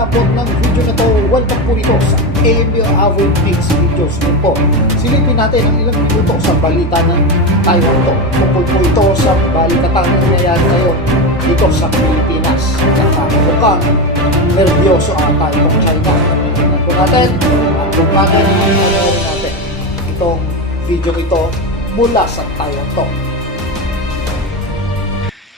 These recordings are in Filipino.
inabot ng video na to, welcome po dito sa Emil Avoid Mix Videos. Ngayon po, silipin natin ang ilang minuto sa balita ng Taiwan to. Tungkol po ito sa balikatan na nangyayari ngayon dito sa Pilipinas. Mukhang nervyoso ata itong China. Tingnan po natin at kung bakit nangyayari natin itong video ito mula sa Taiwan to.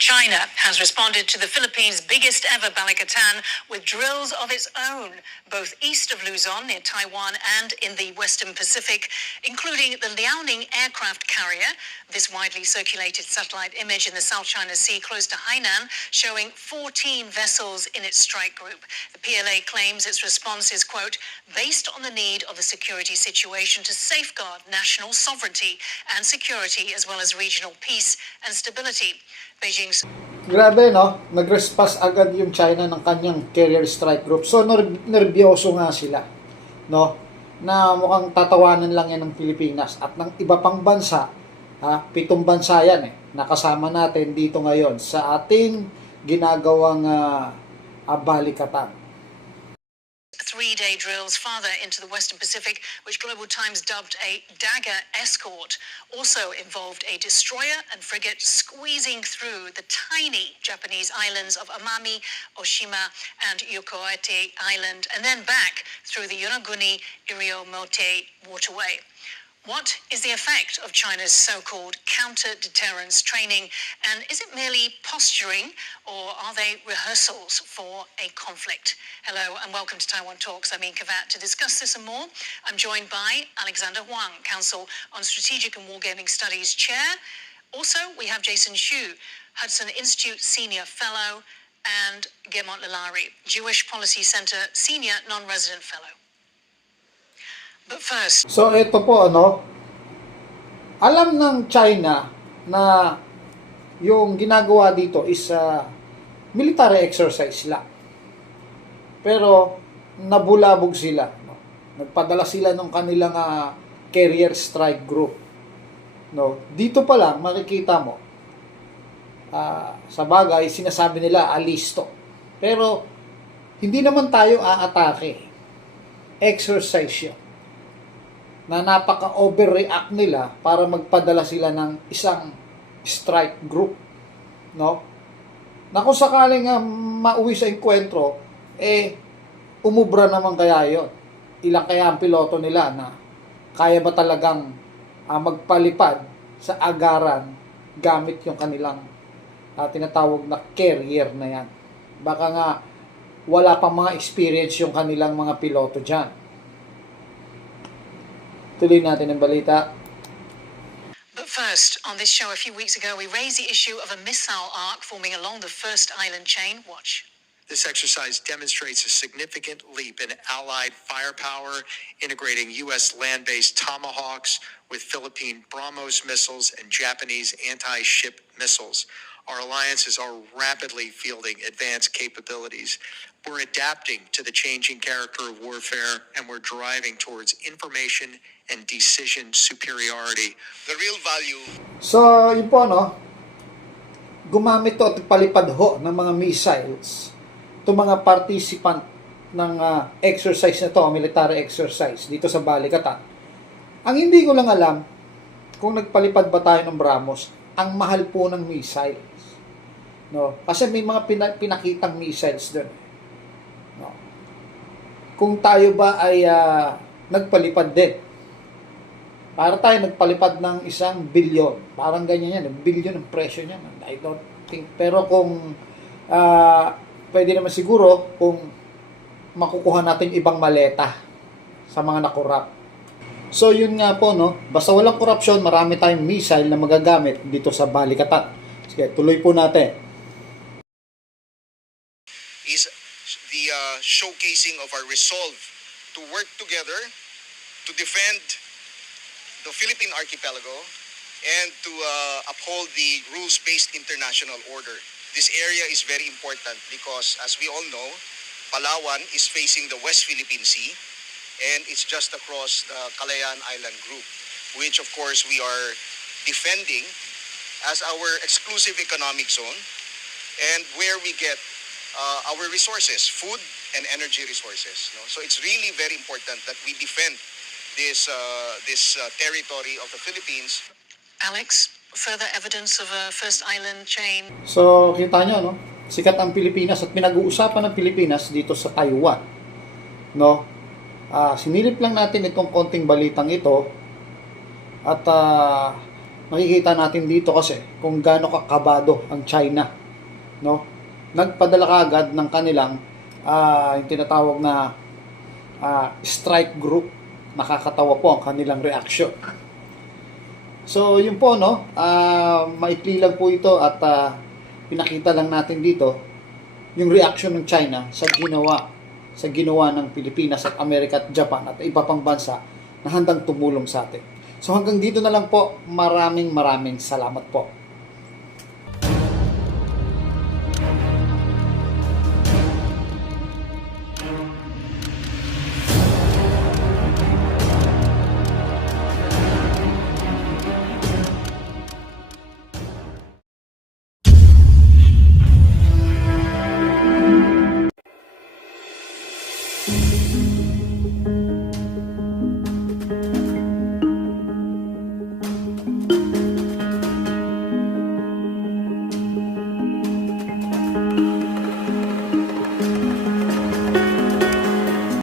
China has responded to the Philippines' biggest ever balikatan with drills of its own, both east of Luzon near Taiwan and in the Western Pacific, including the Liaoning aircraft carrier. This widely circulated satellite image in the South China Sea close to Hainan showing 14 vessels in its strike group. The PLA claims its response is, quote, based on the need of the security situation to safeguard national sovereignty and security as well as regional peace and stability. Beijing's Grabe, no? Nag-response agad yung China ng kanyang carrier strike group. So, nervyoso nga sila, no? Na mukhang tatawanan lang yan ng Pilipinas at ng iba pang bansa, 7 bansa yan nakasama natin dito ngayon sa ating ginagawang balikatan. 3-day drills farther into the Western Pacific, which Global Times dubbed a dagger escort, also involved a destroyer and frigate squeezing through the tiny Japanese islands of Amami, Oshima, and Yokohama Island, and then back through the Yonaguni-Iriomote waterway. What is the effect of China's so-called counter-deterrence training, and is it merely posturing, or are they rehearsals for a conflict? Hello and welcome to Taiwan Talks. I'm Ian Kavat. To discuss this and more, I'm joined by Alexander Huang, Council on Strategic and Wargaming Studies Chair. Also, we have Jason Xu, Hudson Institute Senior Fellow, and Guillemot Lalari, Jewish Policy Center Senior Non-Resident Fellow. But first, so ito po alam ng China na yung ginagawa dito is military exercise lang. Pero nabulabog sila, no? Nagpadala sila ng kanilang carrier strike group. No, dito pa lang makikita mo sa bagay sinasabi nila alisto. Pero hindi naman tayo aatake. Exercise yun. Na napaka-overreact nila para magpadala sila ng isang strike group, no? Na kung sakaling mauwi sa enkwentro, umubra naman kaya yon. Ilang kaya ang piloto nila na kaya ba talagang magpalipad sa agaran gamit yung kanilang tinatawag na carrier na yan. Baka nga wala pang mga experience yung kanilang mga piloto dyan. Tuloy natin ang balita. But first, on this show a few weeks ago, we raised the issue of a missile arc forming along the first island chain. Watch. This exercise demonstrates a significant leap in Allied firepower, integrating U.S. land-based Tomahawks with Philippine BrahMos missiles and Japanese anti-ship missiles. Our alliances are rapidly fielding advanced capabilities. We're adapting to the changing character of warfare, and we're driving towards information and decision superiority. The real value. So, yun po, gumamit to at palipad ho ng mga missiles. Itong mga participant ng exercise na to, military exercise, dito sa balikatan. Ang hindi ko lang alam, kung nagpalipad ba tayo ng BrahMos, ang mahal po ng missiles. No? Kasi may mga pinakitang missiles doon. No? Kung tayo ba ay nagpalipad din, para tayo nagpalipad ng 1 billion, parang ganyan yan, 1 billion ang presyo niya. I don't think, pero kung pwede naman siguro kung makukuha natin ibang maleta sa mga nakorap. So yun nga po, basta walang korupsyon, marami tayong missile na magagamit dito sa balikatan. Sige, tuloy po natin. Is the showcasing of our resolve to work together to defend the Philippine archipelago and to uphold the rules-based international order. This area is very important because, as we all know, Palawan is facing the West Philippine Sea, and it's just across the Calayan Island Group, which of course we are defending as our exclusive economic zone and where we get our resources, food, and energy resources. No? So it's really very important that we defend this territory of the Philippines. Alex, further evidence of a first island chain. So, kita nyo, no? Sikat ang Pilipinas at pinag-uusapan ng Pilipinas dito sa Taiwan. No? Sinilip lang natin itong konting balitang ito at makikita natin dito kasi kung gaano kakabado ang China. No? Nagpadala kaagad ng kanilang yung tinatawag na strike group. Nakakatawa po ang kanilang reaction. So, yun po, no? Maikli lang po ito at pinakita lang natin dito yung reaction ng China sa ginawa ng Pilipinas at Amerika at Japan at iba pang bansa na handang tumulong sa atin. So, hanggang dito na lang po. Maraming salamat po.